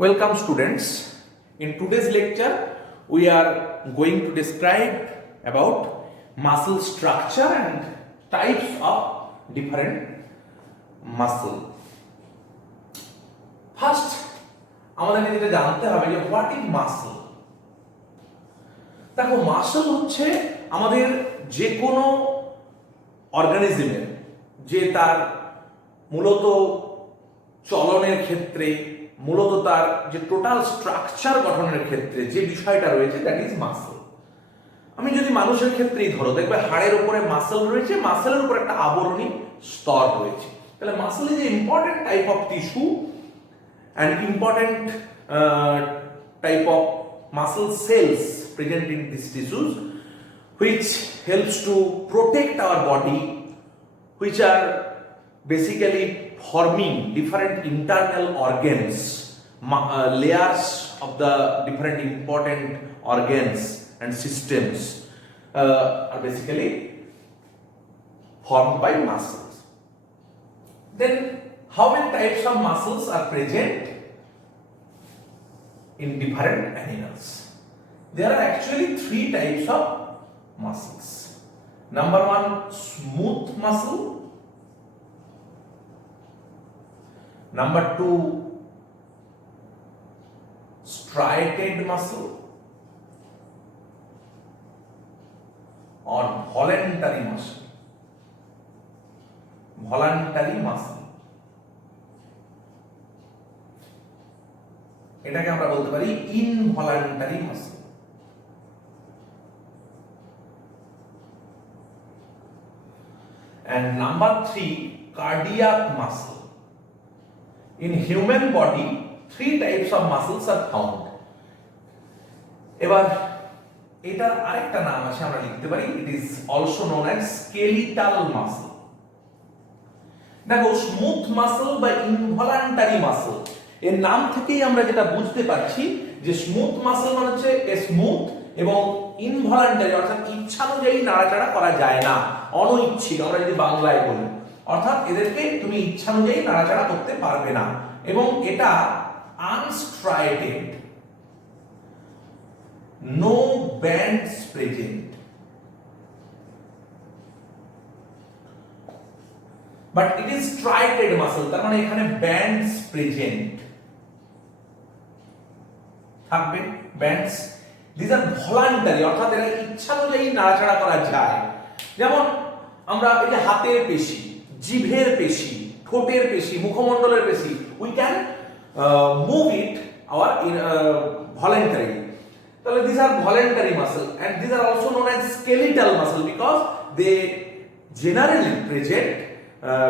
Welcome students. In today's lecture, we are going to describe about muscle structure and types of different muscle. First, আমাদের যেটা জানতে হবে যে what is muscle? দেখো muscle হচ্ছে আমাদের যে কোনো অর্গানিজমের যে তার মূলত চলনের ক্ষেত্রে মূলত তার যে টোটাল স্ট্রাকচার গঠনের ক্ষেত্রে যে বিষয়টা রয়েছে দ্যাট ইজ মাসল। আমি যদি মানুষের ক্ষেত্রেই ধরো দেখবে হাড়ের উপরে মাসল রয়েছে, মাসলের উপরে একটা আবরণী স্তর রয়েছে। তাহলে muscle is a important type of tissue and important type of muscle cells present in these tissues which helps to protect our body, which are basically forming different internal organs, layers of the different important organs and systems are basically formed by muscles. Then how many types of muscles are present in different animals? There are actually three types of muscles. Number one, smooth muscle. Number two, striated muscle or voluntary muscle. Voluntary muscle. এটাকে আমরা বলতে পারি involuntary muscle. And number three, cardiac muscle. In human body, three types of muscles are found. এবার এটার আরেকটা নাম আছে আমরা লিখতে পারি, it is also known as skeletal muscle. দেখো স্মুথ মাসল বা ইনভলান্টারি মাসল এর নাম থেকেই আমরা যেটা বুঝতে পারছি যে স্মুথ মাসল মানে হচ্ছে স্মুথ এবং ইনভলান্টারি অর্থাৎ ইচ্ছানুযায়ী নাড়াচাড়া করা যায় না, অনৈচ্ছিক আমরা যদি বাংলায় বলি, অর্থাৎ এদেরকে তুমি ইচ্ছানুযায়ী নাড়াচাড়া করতে পারবে না এবং এটা unstriated, no bands present, but it is striated muscle, তার মানে এখানে ব্যান্ডস প্রেজেন্ট থাকবে, ব্যান্ডস। These are voluntary অর্থাৎ এরা ইচ্ছানুযায়ী নাড়াচাড়া করা যায়। যেমন আমরা এই যে হাতের পেশি, জিভের পেশি, ঠোঁটের পেশি, মুখমণ্ডলের পেশি, we can move it our voluntarily. তাহলে these are voluntary muscle and these are also known as skeletal muscle because they generally present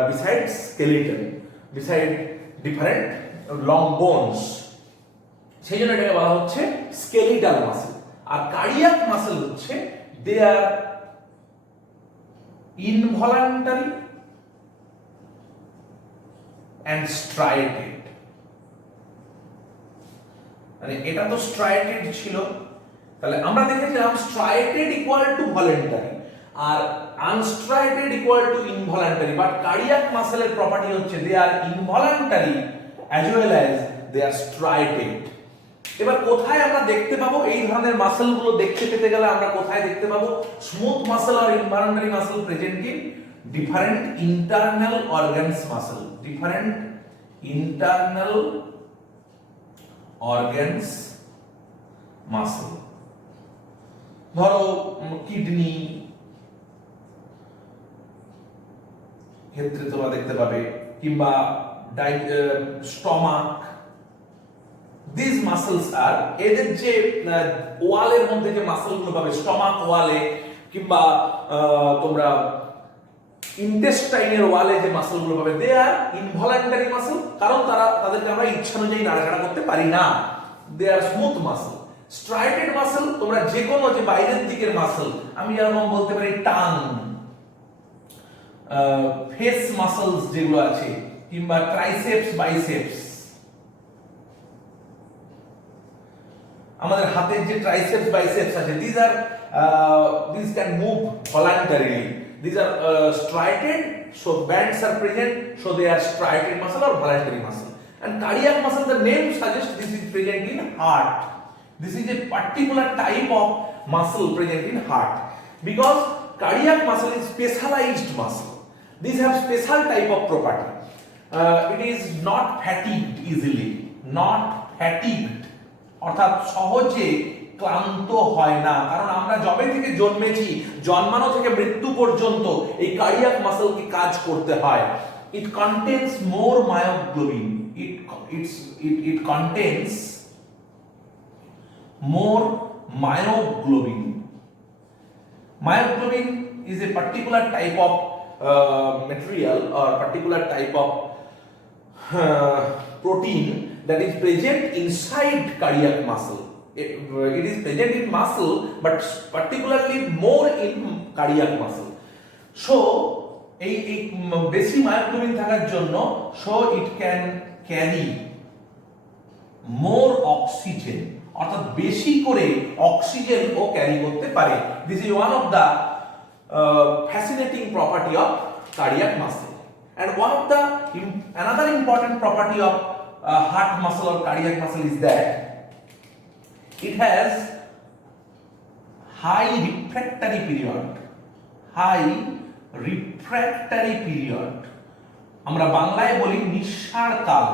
beside skeleton, beside different long bones. সেই জন্য এটাকে বলা হচ্ছে স্কেলিটাল মাসল। আর কার্ডিয়াক মাসল হচ্ছে they are involuntary and striated. মানে এটা তো স্ট্রাইটেড ছিল, তাহলে আমরা দেখেছিলাম স্ট্রাইটেড ইকুয়াল টু ভলান্টারি আর unstriated equal to involuntary, but cardiac মাসলের প্রপার্টি হচ্ছে they are involuntary as well as they are striated. এবার কোথায় আমরা দেখতে পাবো এই ধরনের মাসলগুলো দেখতে পেতে গেলে আমরা কোথায় দেখতে পাবো? স্মুথ মাসল আর involuntary muscle present in different internal organs muscle, different internal organs muscle. ধরো কিডনি ক্ষেত্রে তোমরা দেখতে পাবে, কিংবা স্টমাক। These muscles are এদের যে ওয়ালের মধ্যে যে মাসলগুলো পাবে স্টমাক ওয়ালে কিংবা তোমরা ইন্টেস্টাইনের ওয়ালে যে মাসলগুলো পাবে দে আর ইনভলান্টারি মাসল, কারণ তাদেরকে আমরা ইচ্ছানুযায়ী নাড়াচাড়া করতে পারি না, দে আর স্মুথ মাসল। স্ট্রাইটেড মাসল তোমরা যে কোনো যে বাইরের দিকের মাসল, আমি যেরকম বলতে পারি টাং, ফেস মাসলস যেগুলো আছে, কিংবা ট্রাইসেপস বাইসেপস, আমাদের হাতের যে ট্রাইসেপস বাইসেপস আছে, these can move voluntarily, these are striated, so bands are present, so they are striated muscle or voluntary muscle. And cardiac muscle, the name suggests this is present in heart. This is a particular type of muscle present in heart, because cardiac muscle is specialized muscle. These have special type of property. It is not fatigued easily, not fatigued, অর্থাৎ সহজে ক্লান্ত হয় না, কারণ আমরা যবে থেকে জন্মেছি জন্মানো থেকে মৃত্যু পর্যন্ত এই কার্ডিয়াক মাসলকে কাজ করতে হয়। It contains more myoglobin. It contains more myoglobin. Myoglobin is a particular type of material or particular type of protein that is present inside cardiac muscle. It is present in muscle, but particularly more in cardiac muscle. So এই বেশি myoglobin থাকার জন্য so it can carry more oxygen, অর্থাৎ বেশি করে oxygen ও carry করতে পারে। This is one of the fascinating property of cardiac muscle. And one of the another important property of heart muscle or cardiac muscle is that it has high refractory period. High refractory period. আমরা বাংলায় বলি নিঃসার কাল।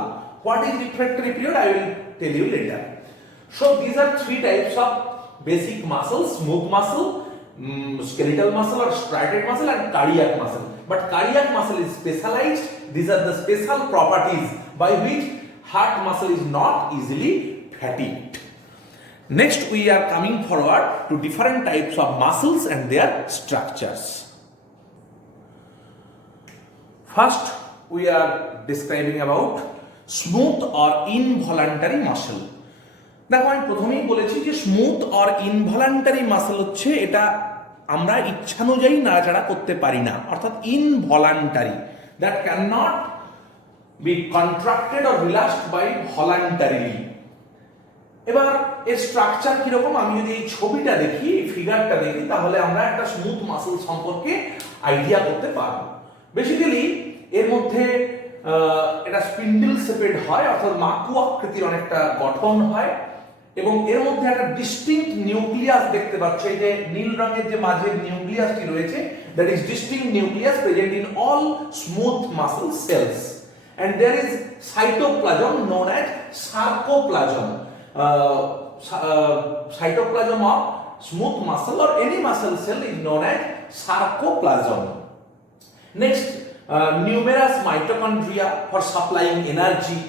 What is refractory period? I will tell you later. So these are three types of basic muscles: smooth muscle, skeletal muscle or striated muscle, and cardiac muscle. But cardiac muscle is specialized. These are the special properties by which heart muscle is not easily fatigued. Next, we are coming forward to different types of muscles and their structures. First, we are describing about smooth or involuntary muscle. দেখো আমি প্রথমেই বলেছি যে smooth or involuntary muscle হচ্ছে এটা আমরা ইচ্ছানুযায়ী নাড়াচাড়া করতে পারি না, অর্থাৎ involuntary, that can not be contracted or relaxed by voluntarily. এবার এর স্ট্রাকচার কিরকম, আমি যদি এই ছবিটা দেখি, এই ফিগারটা দেখি, তাহলে আমরা একটা স্মুথ মাসল সম্পর্কে আইডিয়া করতে পারবো। বেসিক্যালি এর মধ্যে এটা স্পিন্ডল শেপেড হয়, অর্থাৎ মাকু আকৃতির অনেকটা গঠন হয়, এবং এর মধ্যে একটা ডিস্টিংক্ট নিউক্লিয়াস দেখতে পাচ্ছ। এই যে নীল রঙের যে মাঝের নিউক্লিয়াসটি রয়েছে, that is distinct nucleus present in all smooth muscle cells, and there is cytoplasm known as sarcoplasm. Cytoplasm of smooth muscle or any muscle cell is known as sarcoplasm. Next, numerous mitochondria for supplying energy,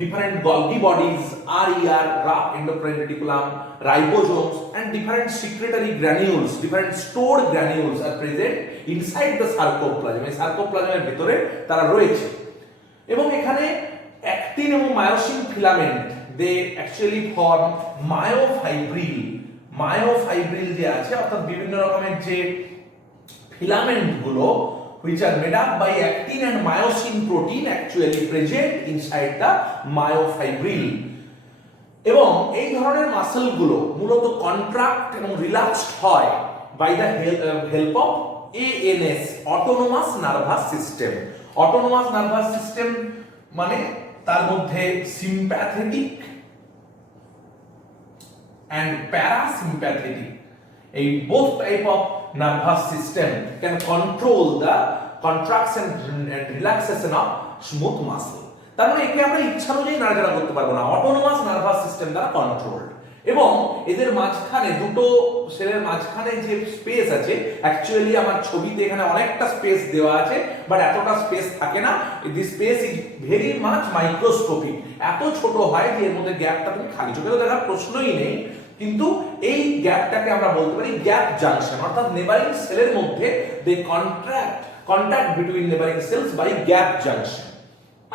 different Golgi bodies, RER, rough endocrine reticulum, ribosomes, and different secretory granules, different stored granules are present inside the sarcoplasm. এই সার্কোপ্লাজমের ভিতরে তারা রয়েছে, এবং এখানে actin এবং myosin filament they actually form myofibril. Myofibril যে আছে, অর্থাৎ বিভিন্ন রকমের যে ফিলামেন্ট গুলো which are made up by actin and myosin protein actually present inside the myofibril. এবং এই ধরনের মাসল গুলো মূলত কন্ট্রাক্ট এবং রিল্যাক্সড হয় by the help of ANS, autonomous nervous system. Autonomous nervous system মানে তার মধ্যে sympathetic and parasympathetic, a both type of nervous system can control the contraction and relaxation of smooth muscle. তার মানে একে আমরা ইচ্ছা অনুযায়ী নাড়াচাড়া করতে পারবো না, অটোনোমাস নার্ভাস সিস্টেম দ্বারা কন্ট্রোলড। এবং এদের মাঝখানে দুটো সেলের মাঝখানে যে স্পেস আছে, অ্যাকচুয়ালি আমার ছবিতে এখানে অনেকটা স্পেস দেওয়া আছে, বাট এতটা স্পেস থাকে না। The space is very much microscopic, এত ছোট হয় যে এর মধ্যে গ্যাপটা তুমি খালি চোখে তো দেখার প্রশ্নই নেই। কিন্তু এই গ্যাপটাকে আমরা বলতে পারি গ্যাপ জাংশন, অর্থাৎ নেবারিং সেলের মধ্যে they contact between neighbouring cells by gap junction.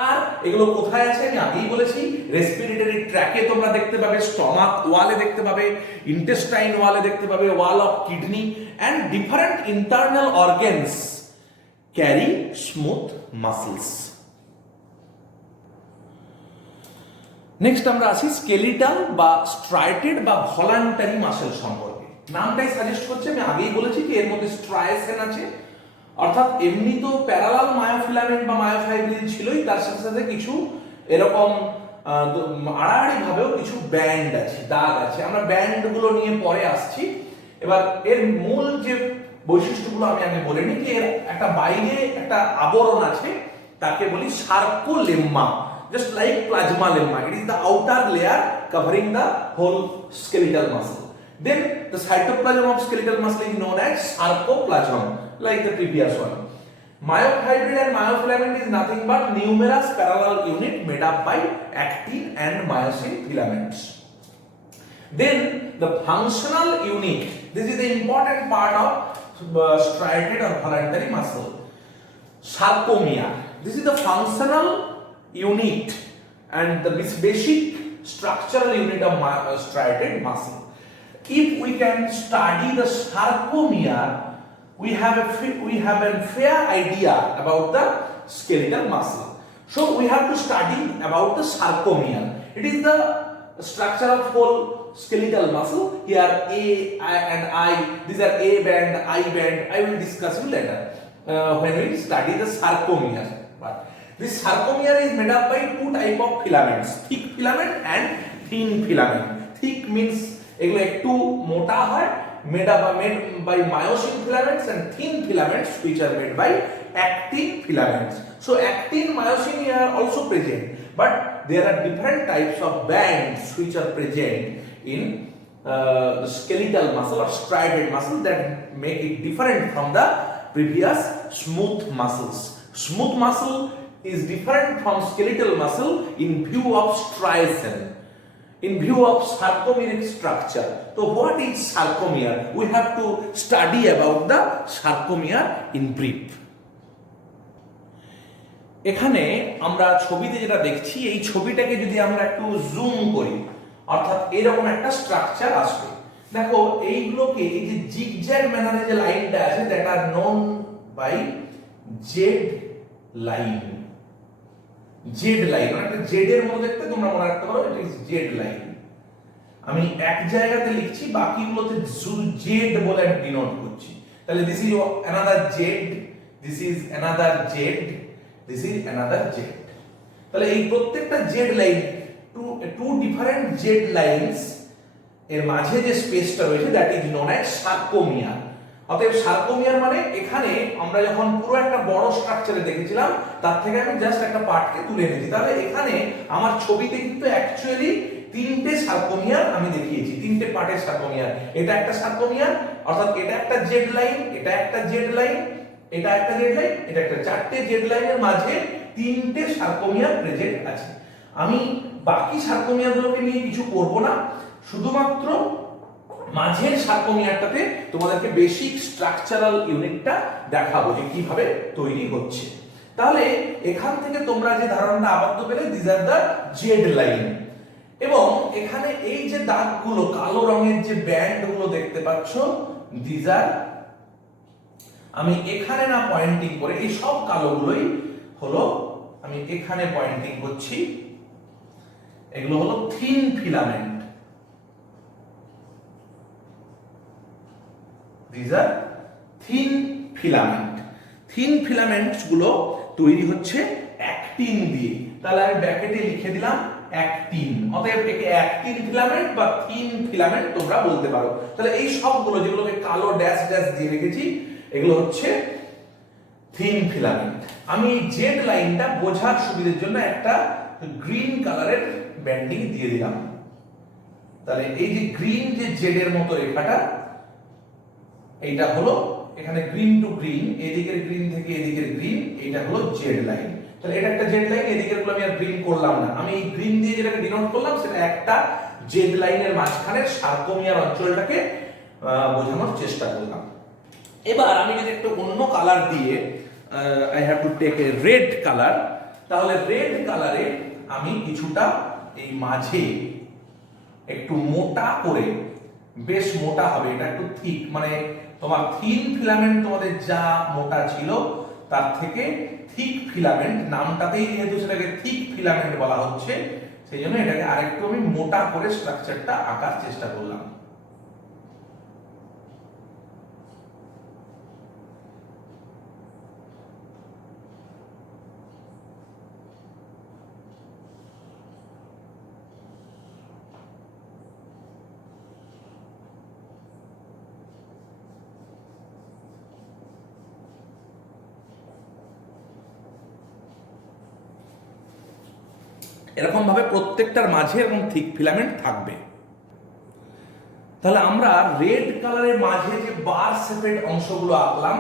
আর এগুলো কোথায় আছে আমি আগেই বলেছি, রেসপিরেটরি ট্র্যাকে তোমরা দেখতে পাবে, স্টমাক ওয়ালে দেখতে পাবে, ইন্টেস্টাইন ওয়ালে দেখতে পাবে, wall of kidney, and different internal organs carry smooth muscles. Next আমরা আসি স্কেলিটাল বা স্ট্রাইটেড বা ভলান্টারি মাসল সম্পর্কে। নামটাই সাজেস্ট করছে, আমি আগেই বলেছি যে এর মধ্যে স্ট্রাইসেন আছে, অর্থাৎ এমনি তো প্যারালাল মায়োফিলামেন্ট বা মায়োফাইব্রিল ছিলই, তার সাথে সাথে কিছু এরকম আড়াআড়ি ভাবেও কিছু ব্যান্ড আছে, দাগ আছে। আমরা ব্যান্ডগুলো নিয়ে পরে আসছি। এবার এর মূল যে বৈশিষ্ট্যগুলো আমি আগে বলে নিই, যে এর একটা বাইরে একটা আবরণ আছে, তাকে বলি সার্কোলেম্মা, just like plasma lemma. It is the outer layer covering the whole skeletal muscle. Then the cytoplasm of skeletal muscle is known as sarcoplasm, like the previous one. Myofibril and myofilament is nothing but numerous parallel unit made up by actin and myosin filaments. Then the functional unit, this is the important part of striated or voluntary muscle, sarcomere. This is the functional unit and the basic structural unit of striated muscle. If we can study the sarcomere, we have a fair idea about the skeletal muscle. So we have to study about the sarcomere. It is the structure of whole skeletal muscle. Here A and I, these are A band, I band. I will discuss you later when we study the sarcomere. But this sarcomere is made up by two type of filaments, thick filament and thin filament. Thick means এগুলো একটু মোটা হয়, made by myosin filaments, and thin filaments which are made by actin filaments. So actin, myosin are also present, but there are different types of bands which are present in the skeletal muscle or striated muscle that make it different from the previous smooth muscles. Smooth muscle is different from skeletal muscle in view of striation, in view of sarcomeric structure. So what is sarcomere? We have to study about the sarcomere in brief. এখানে আমরা ছবিতে যেটা দেখছি, এই ছবিটাকে যদি আমরা একটু জুম করি, অর্থাৎ এরকম একটা স্ট্রাকচার আসবে। দেখো এইগুলোকে, এই যে জিগজ্যাগ ম্যানারে যে লাইনটা আছে, that are known by Z line. Z line একটা জেড এর মতো দেখতে, তোমরা মনে রাখতে পারো এটা ইজ জেড লাইন। আমি এক জায়গাতে লিখছি, বাকিগুলোতে শুধু জেড বলে আমি ডিনোট করছি। তাহলে this is another Z, this is another Z, this is another Z. তাহলে এই প্রত্যেকটা Z line, two different Z lines এর মাঝে যে স্পেসটা রয়েছে, that is known as sarcomere. অতএব সার্কোমিয়ার মানে এখানে আমরা যখন পুরো একটা বড় স্ট্রাকচারে দেখেছিলাম, তার থেকে আমি জাস্ট একটা পার্টকে তুলে নিয়েছি। তাহলে এখানে আমার ছবিতে কিন্তু অ্যাকচুয়ালি তিনটে সার্কোমিয়ার আমি দেখিয়েছি, তিনটে পার্টের সার্কোমিয়ার। এটা একটা সার্কোমিয়ার, অর্থাৎ এটা একটা জেড লাইন, এটা একটা জেড লাইন, এটা একটা জেড লাইন, এটা একটা, চারটে জেড লাইনের মাঝে তিনটে সার্কোমিয়ার প্রেজেন্ট আছে। আমি বাকি সার্কোমিয়ারগুলোকে নিয়ে কিছু করব না, শুধুমাত্র মাঝের সার্কোমিয়ারটাতে তোমাদেরকে বেসিক স্ট্রাকচারাল ইউনিটটা দেখাবো যে কিভাবে তৈরি হচ্ছে। তাহলে এখান থেকে তোমরা যে ধারণাটা আবদ্ধ পেলে, this are the Z line. এবং এখানে এই যে দাগগুলো, কালো রঙের যে ব্যান্ডগুলো দেখতে পাচ্ছ, দিস আর, আমি এখানে না পয়েন্টিং করে, এই সব কালোগুলোই হলো, আমি এখানে পয়েন্টিং করছি, এগুলো হলো thin filament. These are thin filament. Thin filaments গুলো তৈরি হচ্ছে অ্যাক্টিন দিয়ে। তাহলে আমি ব্র্যাকেটে লিখে দিলাম অ্যাক্টিন। অতএব একে অ্যাক্টিন ফিলামেন্ট বা থিন ফিলামেন্ট তোমরা বলতে পারো। তাহলে এই সবগুলো যেগুলোকে কালো ড্যাশ ড্যাশ দিয়ে রেখেছি, এগুলো হচ্ছে থিন ফিলামেন্ট। আমি জেড লাইনটা বোঝার সুবিধার জন্য একটা গ্রিন কালারের ব্যান্ডিং দিয়ে দিলাম। তাহলে এই যে গ্রিন যে জেড এর মতো রেখাটা, এইটা হলো এখানে গ্রিন টু গ্রিন, এদিকের গ্রিন থেকে এদিকের গ্রিন, এইটা হলো জেড লাইন। তাহলে এটা একটা জেড লাইন, এদিকের গুলো আমি আর গ্রিন করলাম না, আমি এই গ্রিন দিয়ে যেটাকে ডিনোট করলাম, সেটা একটা জেড লাইনের মাঝখানে সার্কোমিয়ার অঞ্চলটাকে বোঝানোর চেষ্টা করলাম। এবার আমি যদি একটু অন্য কালার দিয়ে, I have to take a red colour, তাহলে রেড কালারে আমি কিছুটা এই মাঝে একটু মোটা করে, বেশ মোটা হবে, এটা একটু থিক, মানে তোমার থিন ফিলামেন্ট তোমাদের যা মোটা ছিল তার থেকে থিক ফিলামেন্ট, নামটাতেই যেহেতু সেটাকে থিক ফিলামেন্ট বলা হচ্ছে, সেই জন্য এটাকে আরেকটু আমি মোটা করে স্ট্রাকচারটা আঁকার চেষ্টা করলাম। এরকম ভাবে প্রত্যেকটার মাঝে এরকম থিক ফিলামেন্ট থাকবে। তাহলে আমরা রেড কালারের মাঝে যে বার শেপেড অংশগুলো আঁকলাম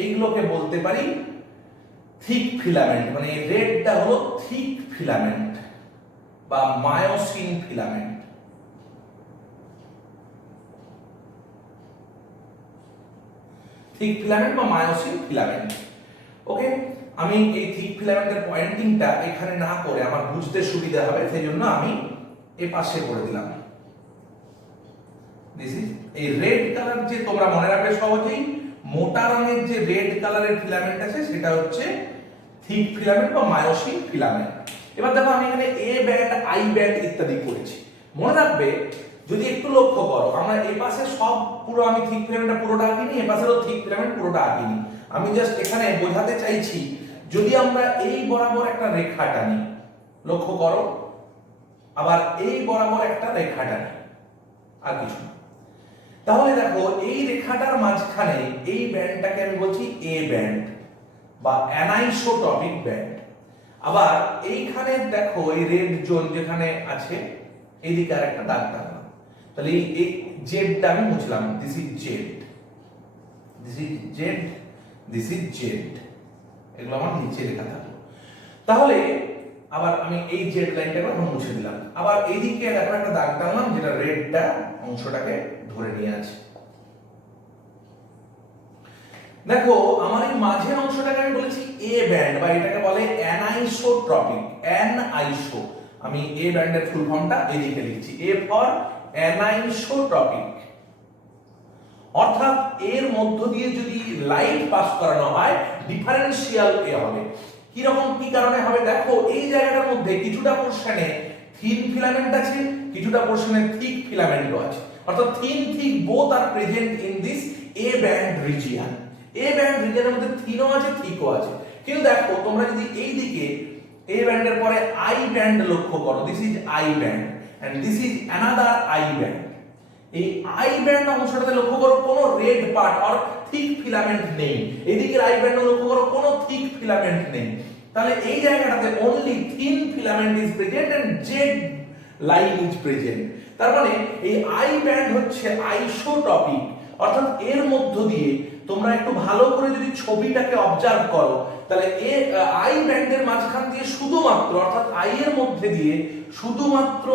এইগুলোকে বলতে পারি থিক ফিলামেন্ট, মানে রেডটা হলো থিক ফিলামেন্ট বা মায়োসিন ফিলামেন্ট। থিক ফিলামেন্ট বা মায়োসিন ফিলামেন্ট। ওকে, আমি এই থিক ফিলামেন্টের পয়েন্টিংটা এখানে না করে আমার বুঝতে সুবিধা হবে সেই জন্য আমি এই পাশে করে দিলাম। দিস ইজ এই রেড কালার, যে তোমরা মনে রাখবে সহজেই মোটা রঙের যে রেড কালারের ফিলামেন্ট আছে সেটা হচ্ছে থিক ফিলামেন্ট বা মায়োসিন ফিলামেন্ট। এবার দেখো আমি এখানে এ ব্যান্ড, আই ব্যান্ড ইত্যাদি করেছি। মনে রাখবে যদি একটু লক্ষ্য করো, আমরা এই পাশে সব পুরো আমি থিক ফিলামেন্টটা পুরোটা আঁকিনি, এই পাশেরও থিক ফিলামেন্ট পুরোটা আঁকিনি। আমি জাস্ট এখানে বোঝাতে চাইছি যদি আমরা এই বরাবর একটা রেখা টানি, লক্ষ্য করো, আবার এই বরাবর একটা রেখা টানি, আর কিছু না, তাহলে দেখো এই রেখাটার মাঝখানে এই ব্যান্ডটাকে আমি বলছি এ ব্যান্ড বা অ্যানাইসোটপিক ব্যান্ড। আবার এইখানে দেখো এই রেড জোন যেখানে আছে এইদিকে আর একটা দাগ টানলাম, তাহলে এই জেডটা আমি মুছলাম। This is Z, this is Z, this is Z, এগুলো আমার নিচে লেখা থাকলো। তাহলে আবার আমি এই জেড লাইনটাকে এখন মুছে দিলাম। আবার এইদিকে দেখো একটা দাগ টানলাম যেটা রেডটা অংশটাকে ধরে নিয়ে আছে। দেখো আমার এই মাঝের অংশটাকে আমি বলেছি এ ব্যান্ড বা এটাকে বলে অ্যানাইসোট্রপিক, অ্যানাইসো। আমি এ ব্যান্ডের ফুল ফর্মটা এদিকে লিখছি, এ ফর অ্যানাইসোট্রপিক। অর্থাৎ এর মধ্য দিয়ে যদি লাইট পাস করানো হয় ডিফারেন্সিয়াল এ হবে। কি রকম, কি কারণে হবে? দেখো এই জায়গাটার মধ্যে কিছুটা পোরশনে থিন ফিলামেন্ট আছে, কিছুটা পোরশনে থিক ফিলামেন্টও আছে। অর্থাৎ thin thick both are present in this A band region. A band রিজিয়নের মধ্যে থিনও আছে, থিকও আছে। কিন্তু দেখো তোমরা যদি এই দিকে এ ব্যান্ডের পরে আই ব্যান্ড লক্ষ্য করো, this is I band and this is another I band. এই আই ব্যান্ড অংশটাতে লক্ষ্য করো কোনো red part or thick filament নেই। এদিকে আই ব্যান্ড লক্ষ্য করো কোনো থিক ফিলামেন্ট নেই। তাহলে এই জায়গাটাতে only thin filament is present and Z line is present. তার মানে এই আই ব্যান্ড হচ্ছে আইসোটপিক। অর্থাৎ এর মধ্য দিয়ে তোমরা একটু ভালো করে যদি ছবিটাকে অবজার্ভ করো তাহলে আই ব্যান্ডের মাঝখান দিয়ে শুধুমাত্র, অর্থাৎ আই এর মধ্যে দিয়ে শুধুমাত্র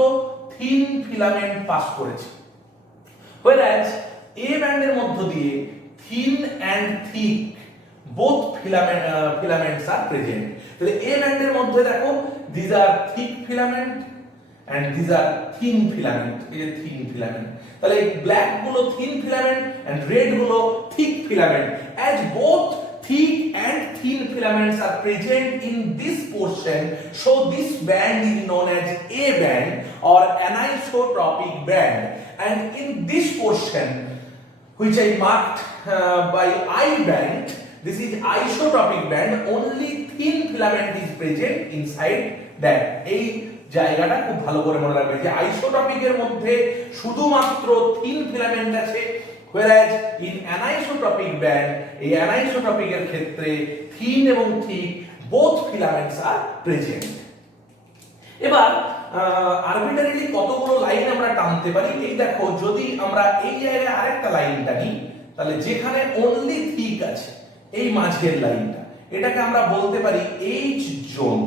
থিন ফিলামেন্ট পাস করেছে, whereas A ব্যান্ডের মধ্য দিয়ে thin and thick both filaments are present. তাহলে A ব্যান্ডের মধ্যে দেখো these are thick filament and these are thin filament, এই যে thin filament। তাহলে ব্ল্যাক গুলো thin filament and রেড গুলো thick filament, as both thick and thin filaments are present in this portion, so this band is known as A band or anisotropic band. And in this portion which I marked by I band, this is isotropic band, only thin filament is present inside that. এই জায়গাটা খুব ভালো করে মনে রাখবে যে আইসোটপিকের মধ্যে শুধুমাত্র থিন ফিলামেন্ট আছে, whereas in anisotropic band, এই অ্যানাইসোট্রপিকের ক্ষেত্রে থিন এবং thick both filaments are present। এবার আরবিট্রারিলি কতগুলো লাইন আমরা টানতে পারি? এই দেখো যদি আমরা এই জায়গায় আরেকটা লাইন টানি তাহলে যেখানে অনলি থিক আছে এই মাঝের লাইনটা, এটাকে আমরা বলতে পারি এইচ জোন।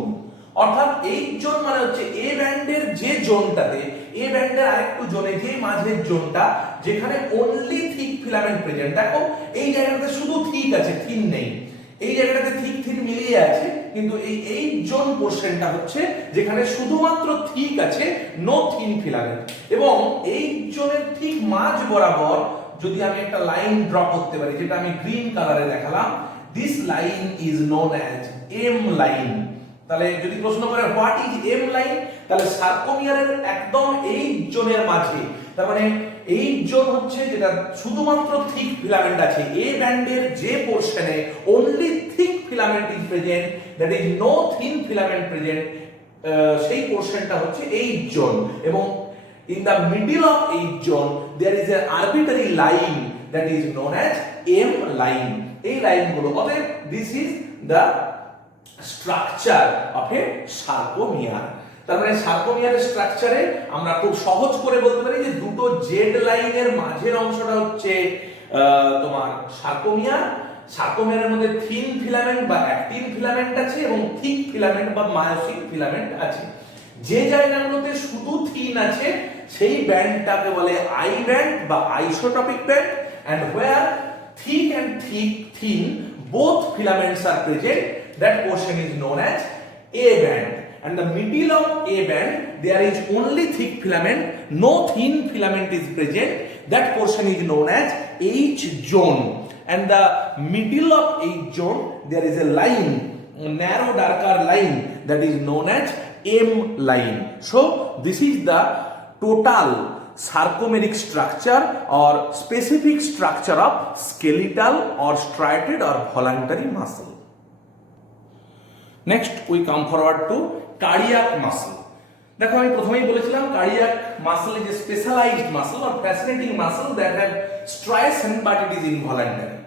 অর্থাৎ এইচ জোন মানে হচ্ছে এ ব্যান্ডের যে জোনটাতে, এ ব্যান্ডের আরেকটু জোনে যে মাঝের জোনটা যেখানে অনলি থিক ফিলামেন্ট প্রেজেন্ট। দেখো এই জায়গাটাতে শুধু থিক আছে, থিন নেই। এই জায়গাটাতে থিক থিন মিলিয়ে আছে, কিন্তু এই এইচ জোন পোরশনটা হচ্ছে যেখানে শুধুমাত্র থিক আছে, নো থিন ফিলামেন্ট। এবং এইচ জোনের ঠিক মাঝ বরাবর যদি আমি একটা লাইন ড্র করতে পারি, যেটা আমি গ্রিন কালারে দেখালাম, this line is known as M line. তাহলে যদি প্রশ্ন করে হোয়াট ইজ এম লাইন, তাহলে সার্কোমিয়ারের একদম এইচ জোনের মাঝে, তার মানে এইচ জোন হচ্ছে যেটা শুধুমাত্র থিক ফিলামেন্ট আছে, এ ব্যান্ডের যে পোরশনে only thick filament is present, that is no thin filament present, সেই পোরশনটা হচ্ছে এইচ জোন। এবং in the middle of each zone there is an arbitrary line that is known as M line. এই লাইনগুলো, অতএব this is the structure of a sarcomere. তার মানে সার্কোমিয়ারের স্ট্রাকচারে আমরা খুব সহজ করে বলতে পারি যে দুটো জেড লাইনের মাঝের অংশটা হচ্ছে তোমার সার্কোমিয়ার। সার্কোমিয়ারের মধ্যে থিন ফিলামেন্ট বা অ্যাক্টিন ফিলামেন্ট আছে এবং থিক ফিলামেন্ট বা মায়োসিন ফিলামেন্ট আছে। যে জায়গাগুলোতে শুধু থিন আছে সেই ব্যান্ডটাকে বলে আই ব্যান্ড বা isotopic band, and where thick and thin both filaments are present, that portion is known as A band. And the middle of A band there is only thick filament, no thin filament is present, that portion is known as H zone. And the middle of H zone there is a line, a narrow darker line, that is known as M line. So this is the total sarcomeric structure or specific structure of skeletal or striated or voluntary muscle. Next we come forward to cardiac muscle. দেখো আমি প্রথমেই বলেছিলাম cardiac muscle is a specialized muscle or fascinating muscle that have striation but it is involuntary.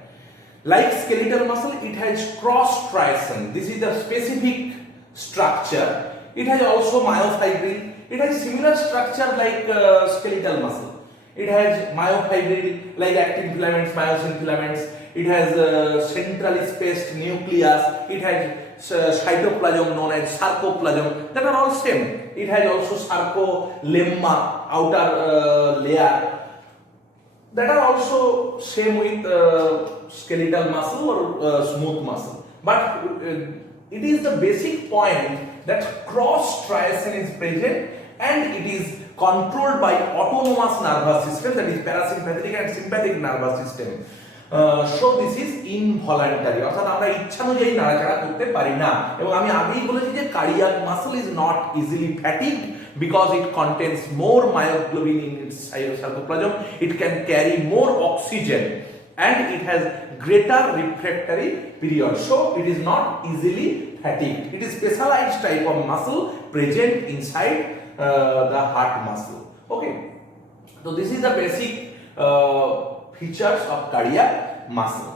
Like skeletal muscle, it has cross striation. This is the specific structure. It has also myofibril. It has similar structure like skeletal muscle. It has myofibril like actin filaments, myosin filaments. It has centrally spaced nucleus. It has cytoplasm known as sarcoplasm. That are all same. It has also sarcolemma, outer layer. That are also same with skeletal muscle or smooth muscle. But it is the basic point that cross striation is present and it is controlled by autonomous nervous system, that is parasympathetic and sympathetic nervous system. So this is involuntary, অর্থাৎ আমরা ইচ্ছা অনুযায়ী নাড়াচাড়া করতে পারি না। এবং আমি আগেই বলেছি যে cardiac muscle is not easily fatigued because it contains more myoglobin in its cytoplasm. It can carry more oxygen and it has greater refractory period, so it is not easily fatigued. It is specialized type of muscle present inside the heart muscle. Okay, so this is the basic features of cardiac muscle.